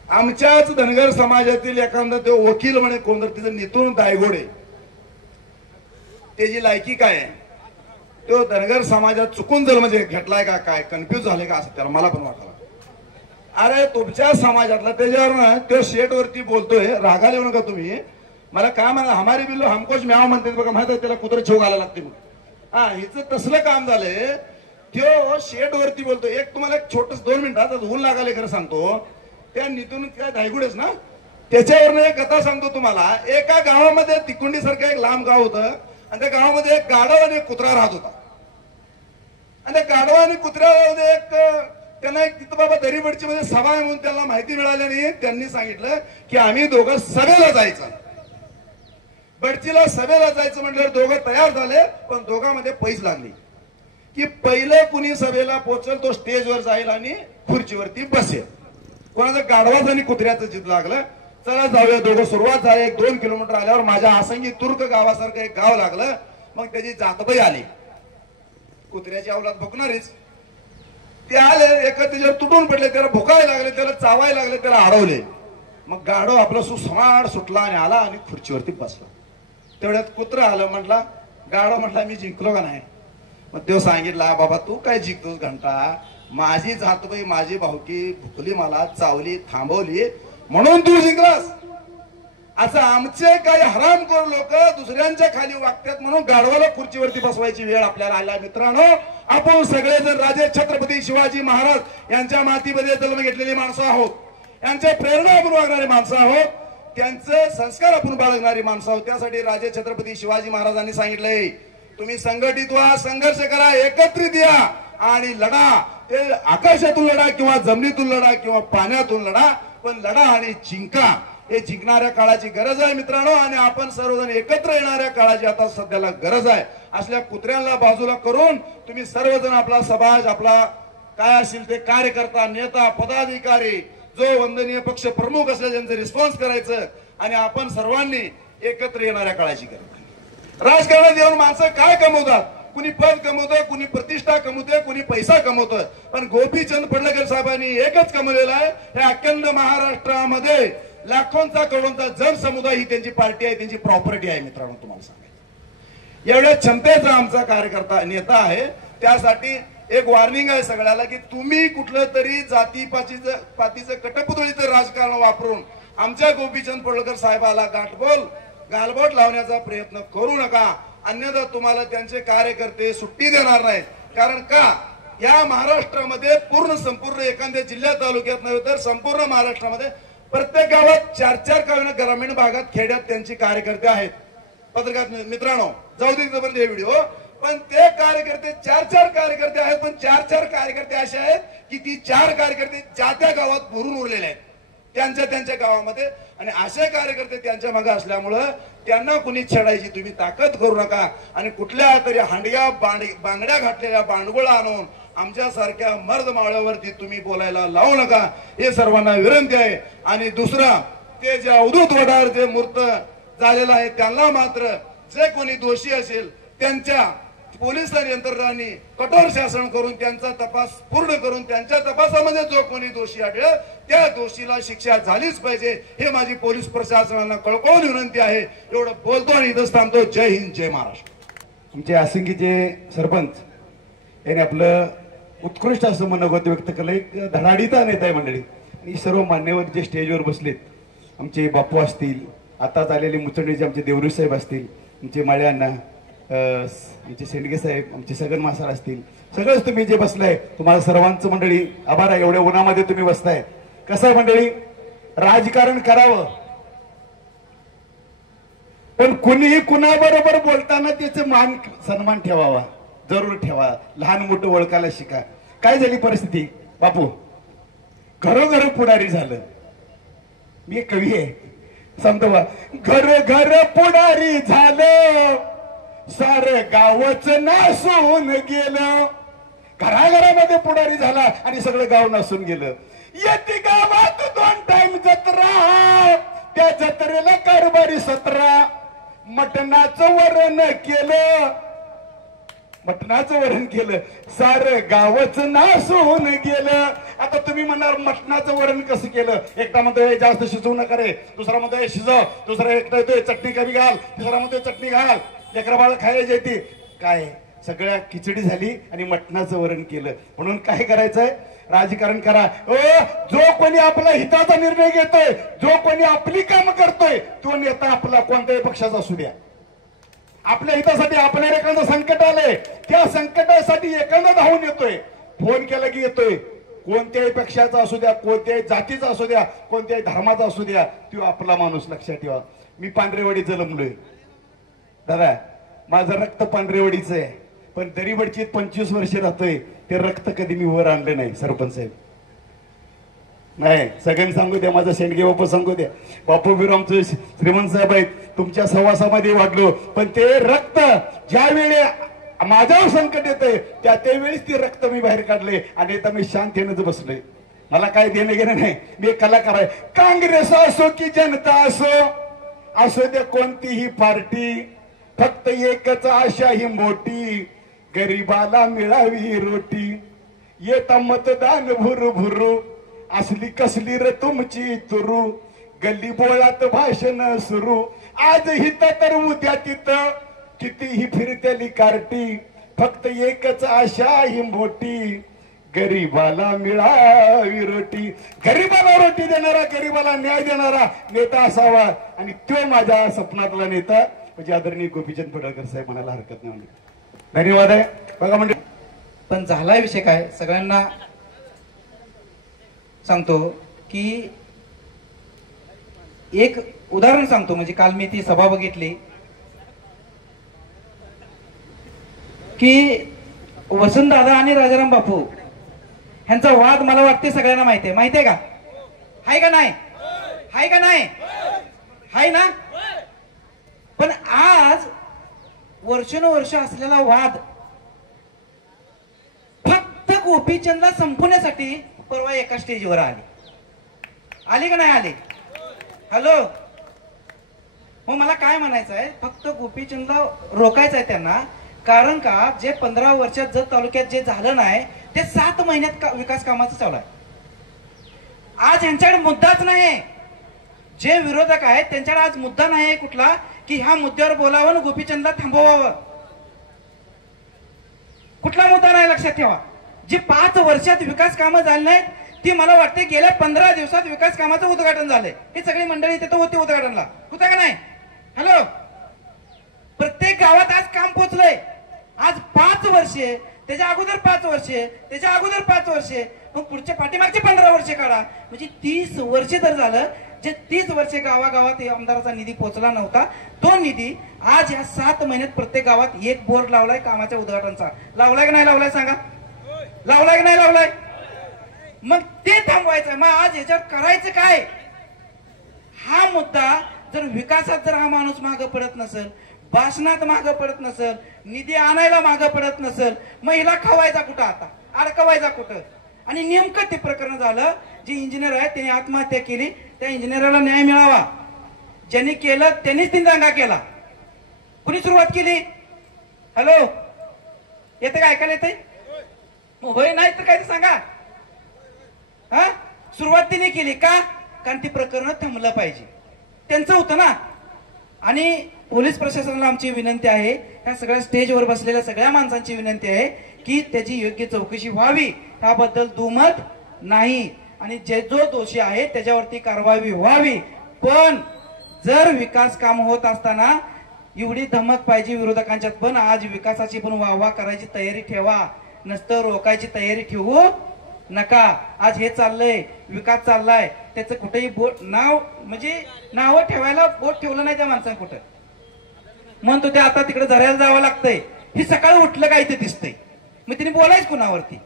आमच्याच धनगर समाजातील एखादा तो वकील म्हणे कोणतर तिचं नितुन दायगोडे, त्याची लायकी काय आहे, तो धनगर समाजात चुकून जर म्हणजे घेतलाय का काय कन्फ्युज झाले का असं त्याला मला पण वाटलं. अरे तुमच्या समाजातला त्याच्यावर ना तो शेट वरती बोलतोय, रागाला येऊ नका तुम्ही, मला काय म्हणा हमारे बिल्लो हमकोच म्याव म्हणते बघा, माहित आहे त्याला कुत्र छेव घालायला लागते मग हा, हिचं तसलं काम झालंय. तो शेट वरती बोलतोय. एक तुम्हाला एक छोटस 2 मिनिटात ऊन लागाले खरं सांगतो, त्या नितून काय धायगुडेच ना त्याच्यावरनं एक कथा सांगतो तुम्हाला. एका गावामध्ये तिकुंडी सारखं एक लांब गाव होतं, आणि त्या गावामध्ये एक गाढव आणि एक कुत्रा राहत होता. आणि त्या गाढव आणि कुत्र्यामध्ये एक त्यांना एक तिथं बाबा दरीबडची मध्ये सभा आहे म्हणून त्यांना माहिती मिळाल्याने त्यांनी सांगितलं की आम्ही दोघं सभेला जायचं. बडचीला सभेला जायचं म्हटल्यावर दोघं तयार झाले, पण दोघांमध्ये पैस लागली की पहिलं कुणी सभेला पोहोचल तो स्टेजवर जाईल आणि खुर्चीवरती बसेल. कोणाचं गाढवाचं आणि कुत्र्याचं जिद लागलं, चला जाऊया दोघं. सुरुवात झाली. 1-2 किलोमीटर आल्यावर माझ्या आसंगी तुर्क गावासारखं एक गाव लागलं. मग त्याची जातबाई आली, कुत्र्याची अवलाद भुकणारीच. ते आले, एक त्याच्यावर तुटून पडले, त्याला भुकायला लागले, त्याला चावायला लागले, त्याला अडवले. मग गाढव आपला सुसमाड सुटला आणि आला आणि खुर्चीवरती बसला. तेवढ्यात कुत्र आलं. म्हटला गाढव म्हटला मी जिंकलो का नाही. मग तो सांगितला बाबा तू काय जिंकतोस घंटा, माझी जातबाई माझी भावकी भुकली, मला चावली, थांबवली म्हणून तू जिंकलास. असं आमचे काही हरामखोर लोक दुसऱ्यांच्या खाली वागतात म्हणून गाढवाला खुर्चीवरती बसवायची वेळ आपल्याला आला. मित्रांनो, आपण सगळेजण राजे छत्रपती शिवाजी महाराज यांच्या मातीमध्ये जन्म घेतलेली माणसं आहोत, यांच्या प्रेरणा आपण वागणारी माणसं आहोत, त्यांचे संस्कार आपण बाळगणारी माणसं आहोत. त्यासाठी राजे छत्रपती शिवाजी महाराजांनी सांगितलंय तुम्ही संघटित व्हा, संघर्ष करा, एकत्रित या आणि लढा. ते आकाशातून लढा किंवा जमिनीतून लढा किंवा पाण्यातून लढा, पण लढा आणि जिंका. हे जिंकणाऱ्या काळाची गरज आहे मित्रांनो, आणि आपण सर्वजण एकत्र येणाऱ्या काळाची आता सध्याला गरज आहे. असल्या कुत्र्यांना बाजूला करून तुम्ही सर्वजण आपला समाज, आपला काय असेल ते कार्यकर्ता, नेता, पदाधिकारी, जो वंदनीय पक्ष प्रमुख असले त्यांचं रिस्पॉन्स करायचं, आणि आपण सर्वांनी एकत्र येणाऱ्या काळाची गरज आहे. राजकारणात येऊन माणसं काय कमवतात, कुणी पद कमवतोय, कुणी प्रतिष्ठा कमवतोय, कुणी पैसा कमवतोय, पण गोपीचंद पडळकर साहेबांनी एकच कमवलेलं आहे. हे अखंड महाराष्ट्रामध्ये लाखोंचा करोडोंचा जनसमुदाय ही त्यांची पार्टी आहे, त्यांची प्रॉपर्टी आहे. मित्रांनो तुम्हाला सांगायचं एवढ्या क्षमतेचा आमचा कार्यकर्ता नेता आहे. त्यासाठी एक वॉर्निंग आहे सगळ्याला की तुम्ही कुठलं तरी जातीपातीचं कटपुतळीचं राजकारण वापरून आमच्या गोपीचंद पडळकर साहेबाला गालबोट लावण्याचा प्रयत्न करू नका, अन्यथा तुम्हाला त्यांचे कार्यकर्ते सुट्टी देणार नाहीत. कारण का या महाराष्ट्रामध्ये संपूर्ण एखाद्या जिल्ह्यात तालुक्यात नव्हे तर संपूर्ण महाराष्ट्रामध्ये प्रत्येक गावात 4-4 ग्रामीण भागात खेड्यात त्यांचे कार्यकर्ते आहेत. पत्रकार मित्रांनो जाऊ दे तिथपर्यंत हे व्हिडिओ, पण ते कार्यकर्ते 4-4 कार्यकर्ते आहेत, पण 4-4 कार्यकर्ते असे आहेत की ती 4 कार्यकर्ते ज्या त्या गावात भरून उरलेले आहेत त्यांच्या गावामध्ये, आणि असे कार्यकर्ते त्यांच्या मागे असल्यामुळं त्यांना कुणी छेडायची तुम्ही ताकद करू नका. आणि कुठल्या तरी हांडग्या बांगड्या घातलेल्या बांडगोळा आणून आमच्यासारख्या मर्द मावळ्यावरती तुम्ही बोलायला लावू नका, हे सर्वांना विनंती आहे. आणि दुसरा, ते जे अवधूत वडार जे मूर्त झालेला आहे त्यांना मात्र जे कोणी दोषी असेल त्यांच्या पोलीस यंत्रणांनी कठोर शासन करून त्यांचा तपास पूर्ण करून त्यांच्या तपासामध्ये जो कोणी दोषी आढळेल त्या दोषीला शिक्षा झालीच पाहिजे, हे माझी पोलीस प्रशासनाला कळकळून विनंती आहे. एवढं बोलतो आणि इथंच थांबतो. जय हिंद, जय महाराष्ट्र. आमचे आसिंगीचे सरपंच यांनी आपलं उत्कृष्ट असं मनोगत व्यक्त केलं. एक धडाडीचा नेता आहे मंडळी. आणि सर्व मान्यवर जे स्टेजवर बसलेत, आमचे बापू असतील, आताच आलेले मुचंडीचे आमचे देवरू साहेब असतील, आमचे माळे अण्णा, आमचे शेंडगे साहेब, आमचे सगन मासाळ असतील, सगळंच तुम्ही जे बसलाय तुम्हाला सर्वांचं मंडळी आभार आहे. एवढ्या उन्हामध्ये तुम्ही बसताय. कसं आहे मंडळी, राजकारण करावं पण कुणीही कुणाबरोबर बोलताना त्याचे मान सन्मान ठेवावा, जरूर ठेवा. लहान मोठं ओळखायला शिका. काय झाली परिस्थिती बापू, घरोघर पुढारी झालं. मी एक कवी आहे, सांगतो बा, घर घर पुढारी झालं, सारं गावच नासून गेलं. घराघरामध्ये पुढारी झाला आणि सगळं गाव नासून गेलं. येते गावात 2 टाइम जत्रा, त्या जत्रेला कारभारी 17. मटणाचं वरण केलं, मटणाचं वरण केलं, सारं गावच नासून गेलं. आता तुम्ही म्हणणार मटणाचं वरण कसं केलं? एकटा म्हणतोय जास्त शिजवू नका रे, दुसरा म्हणतोय शिजव, दुसरा एकटा येतोय चटणी कमी घाल, तिसरा म्हणतोय चटणी घाल, लेकरा बाळ खायला येते. काय सगळ्या खिचडी झाली आणि मटणाचं वरण केलं. म्हणून काय करायचंय, राजकारण करा. जो कोणी आपला हिताचा निर्णय घेतोय, जो कोणी आपली काम करतोय, तो नेता आपला कोणत्याही पक्षाचा असू द्या, आपल्या हितासाठी आपल्याला एखादं संकट आलंय, त्या संकटासाठी एखादा धावून येतोय, फोन केला की येतोय. कोणत्याही पक्षाचा असू द्या, कोणत्याही जातीचा असू द्या, कोणत्याही धर्माचा असू द्या, तो आपला माणूस. लक्षात ठेवा. मी पांढरेवाडी जन्मलोय दादा, माझं रक्त पांढरेवाडीचं आहे, पण दरीवडची 25 वर्ष राहतोय. ते रक्त कधी मी वर आणलं नाही सरपंच साहेब. नाही सगळ्यांनी सांगू द्या, माझा शेंडगे बापू सांगू द्या, बापू बिरू आमचे श्रीमंत साहेब आहेत, तुमच्या सहवासामध्ये वाढलो. पण ते रक्त ज्या वेळी माझ्यावर संकट येतंय त्यावेळीच ते रक्त मी बाहेर काढले आणि आता मी शांतीनंच बसलोय. मला काय देणं घेणं नाही. मी एक कलाकार आहे. काँग्रेस असो की जनता असो दे कोणतीही पार्टी, फक्त एकच आशा ही मोठी, गरीबाला मिळावी रोटी. येता मतदान भुरू भुरू, असली कसली र तुमची तुरू, गल्ली बोळात भाषण सुरू. आज हित तर उद्या तिथं, कितीही फिरतेली कार्टी, फक्त एकच आशा ही मोठी, गरीबाला मिळावी रोटी. गरीबाला रोटी देणारा, गरीबाला न्याय देणारा नेता असावा. आणि तो माझ्या स्वप्नातला नेता म्हणजे आदरणीय गोपीचंद पडळकर साहेब म्हणायला हरकत नाही. धन्यवाद आहे. बघा म्हणजे पण झालाय विषय काय, सगळ्यांना सांगतो की एक उदाहरण सांगतो. म्हणजे काल मी ती सभा बघितली की वसंतदादा आणि राजाराम बापू ह्यांचा वाद मला वाटते सगळ्यांना माहितीये का? हाय का नाही? हाय का नाही? हाय ना? पण आज वर्षानुवर्ष असलेला वाद फक्त गोपीचंदला संपवण्यासाठी परवा एका स्टेजवर आली का नाही आली? हॅलो, मग मला काय म्हणायचं आहे, फक्त गोपीचंदला रोखायचं आहे त्यांना. कारण का जे 15 वर्षात जत तालुक्यात जे झालं नाही ते 7 महिन्यात विकास कामाचं चालू आहे. आज यांच्याकडे मुद्दाच नाही. जे विरोधक आहेत त्यांच्याकडे आज मुद्दा नाही कुठला की ह्या मुद्द्यावर बोलावं आणि गोपीचंदला थांबवावं. कुठला मुद्दा नाही. लक्षात ठेवा, जी 5 वर्षात विकास कामं झाली नाहीत ती मला वाटते गेल्या 15 दिवसात विकास कामाचं उद्घाटन झालंय. ही सगळी मंडळी तिथं होती उद्घाटनला, होता का नाही? हॅलो, प्रत्येक गावात आज काम पोहोचलंय. आज 5 वर्षे, त्याच्या अगोदर 5 वर्षे, त्याच्या अगोदर 5 वर्षे, मग पुढच्या पाठीमागचे 15 वर्षे काढा, म्हणजे 30 वर्षे तर झालं. जे 30 वर्षे गावागावात आमदाराचा निधी पोहोचला नव्हता तो निधी आज या 7 महिन्यात प्रत्येक गावात एक बोर्ड लावलाय कामाच्या उद्घाटनचा. लावलाय का नाही लावलाय सांगा? लावलाय का नाही लावलाय? मग ते थांबवायचं. मग आज याच्यात करायचं काय? हा मुद्दा जर विकासात जर हा माणूस मागं पडत नसेल, भाषणात मागं पडत नसेल, निधी आणायला मागं पडत नसेल, मग हिला खवायचा कुठं, आता अडकवायचा कुठं? आणि नेमकं ते प्रकरण झालं. जे इंजिनियर आहे त्याने आत्महत्या केली, त्या इंजिनियरला न्याय मिळावा. ज्यांनी केलं त्यांनीच तीन दंगा केला. कुणी सुरुवात केली? हॅलो, येते का? ऐकायला येते? होय नाही तर काय ते सांगा. हा, सुरुवात तिने केली का? कारण ती प्रकरण थांबलं पाहिजे. त्यांचं होतं ना. आणि पोलीस प्रशासनाला आमची विनंती आहे, ह्या सगळ्या स्टेजवर बसलेल्या सगळ्या माणसांची विनंती आहे की त्याची योग्य चौकशी व्हावी, त्याबद्दल दुमत नाही आणि जो दोषी आहे त्याच्यावरती कारवाई व्हावी. पण जर विकास काम होत असताना एवढी धमक पाहिजे विरोधकांच्यात, पण आज विकासाची पण वाहवा करायची तयारी ठेवा, नसतं रोकायची तयारी ठेवू नका. आज हे चाललंय, विकास चाललाय, त्याचं कुठेही बोट नाव म्हणजे नाव ठेवायला बोट ठेवलं नाही त्या माणसाने कुठं. म्हणतो ते आता तिकडे झरायला जावं लागतंय, हे सकाळी उठलं काय ते दिसतंय, मग तिने बोलायच कुणावरती.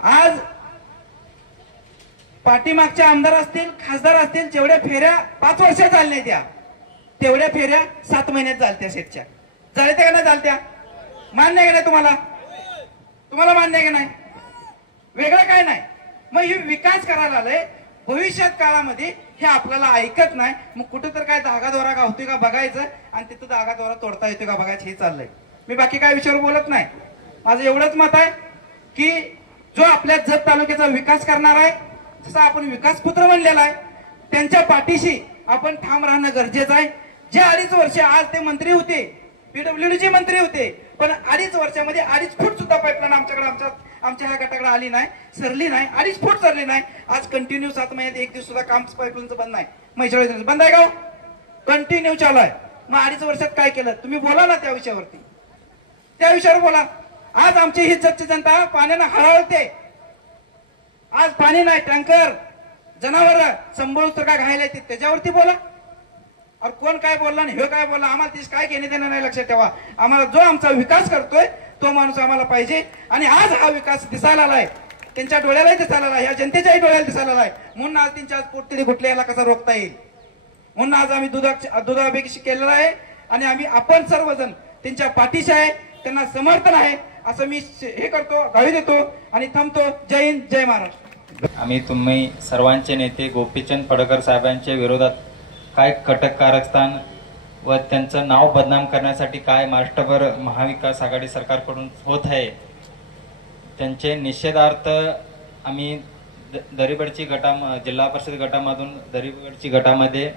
आज पाठीमागचे आमदार असतील, खासदार असतील, जेवढ्या फेऱ्या 5 वर्षात झाल्या नाही त्या, तेवढ्या फेऱ्या 7 महिन्यात झालत्या सेटच्या. झाल्या का नाही झालत्या? मान्य आहे का नाही तुम्हाला? तुम्हाला मान्य आहे का नाही? वेगळं काय नाही. मग हे विकास करायला आलंय, भविष्यात काळामध्ये हे आपल्याला ऐकत नाही, मग कुठं तर काय धागादोरा गावतोय का बघायचं आणि तिथं धागादोरा तोडता येतोय का बघायचं, हे चाललंय. मी बाकी काय विषयावर बोलत नाही. माझं एवढंच मत आहे की जो आपल्या जत तालुक्याचा विकास करणार आहे, जसा आपण विकास पुत्र म्हणलेला आहे, त्यांच्या पाठीशी आपण ठाम राहणं गरजेचं आहे. जे 2.5 वर्ष आज ते मंत्री होते, पीडब्ल्यूडीचे मंत्री होते, पण 2.5 वर्षामध्ये 2.5 फूट सुद्धा पाईपलाईन आमच्या ह्या गटाकडे आली नाही, सरली नाही, 2.5 फूट सरली नाही. आज कंटिन्यू 7 महिन्यात 1 दिवस सुद्धा काम पाईपलाईनचं बंद नाही. म्हैसाळ बंद आहे का? कंटिन्यू चालू आहे. मग 2.5 वर्षात काय केलं तुम्ही बोला ना, त्या विषयावरती, त्या विषयावर बोला. आज आमची ही जतची जनता पाण्यानं हळहळते. आज पाणी नाही, टँकर, जनावर संभळून तर काय घायला येते, त्याच्यावरती बोला. और कोण काय बोलला आणि हे काय बोलला, आम्हाला तीच काय घेणे देणं नाही. लक्षात ठेवा, आम्हाला जो आमचा विकास करतोय तो माणूस आम्हाला पाहिजे. आणि आज हा विकास दिसायला आलाय, त्यांच्या डोळ्यालाही दिसायला आलाय, या जनतेच्याही डोळ्याला दिसायला आलाय. म्हणून आज त्यांच्या पोटतिडी घुटले, याला कसा रोखता येईल, म्हणून आज आम्ही दुधाभिषेक केलेला आहे. आणि आपण सर्वजण त्यांच्या पाठीशी आहे, त्यांना समर्थन आहे, असं मी हे करतो, गावी देतो आणि थांबतो. जय हिंद, जय महाराष्ट्र. आम्ही तुम्ही सर्वांचे नेते गोपीचंद पडळकर साहेबांच्या विरोधात काय कटक कारस्थान व त्यांचं नाव बदनाम करण्यासाठी काय महाराष्ट्रभर महाविकास आघाडी सरकारकडून होत आहे, त्यांचे निषेधार्थ आम्ही दरीबडची जिल्हा परिषद गटामधून दरीबडची गटामध्ये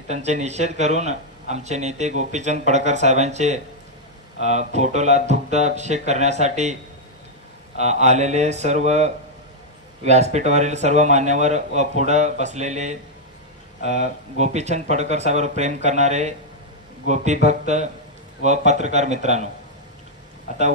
त्यांचे निषेध करून आमचे नेते गोपीचंद पडळकर साहेबांचे फोटोला दुग्ध अभिषेक करण्यासाठी आलेले सर्व व्यासपीठावरील सर्व मान्यवर व पुढं बसलेले गोपीचंद पडळकर साहेबांवर प्रेम करणारे गोपी भक्त व पत्रकार मित्रांनो, आता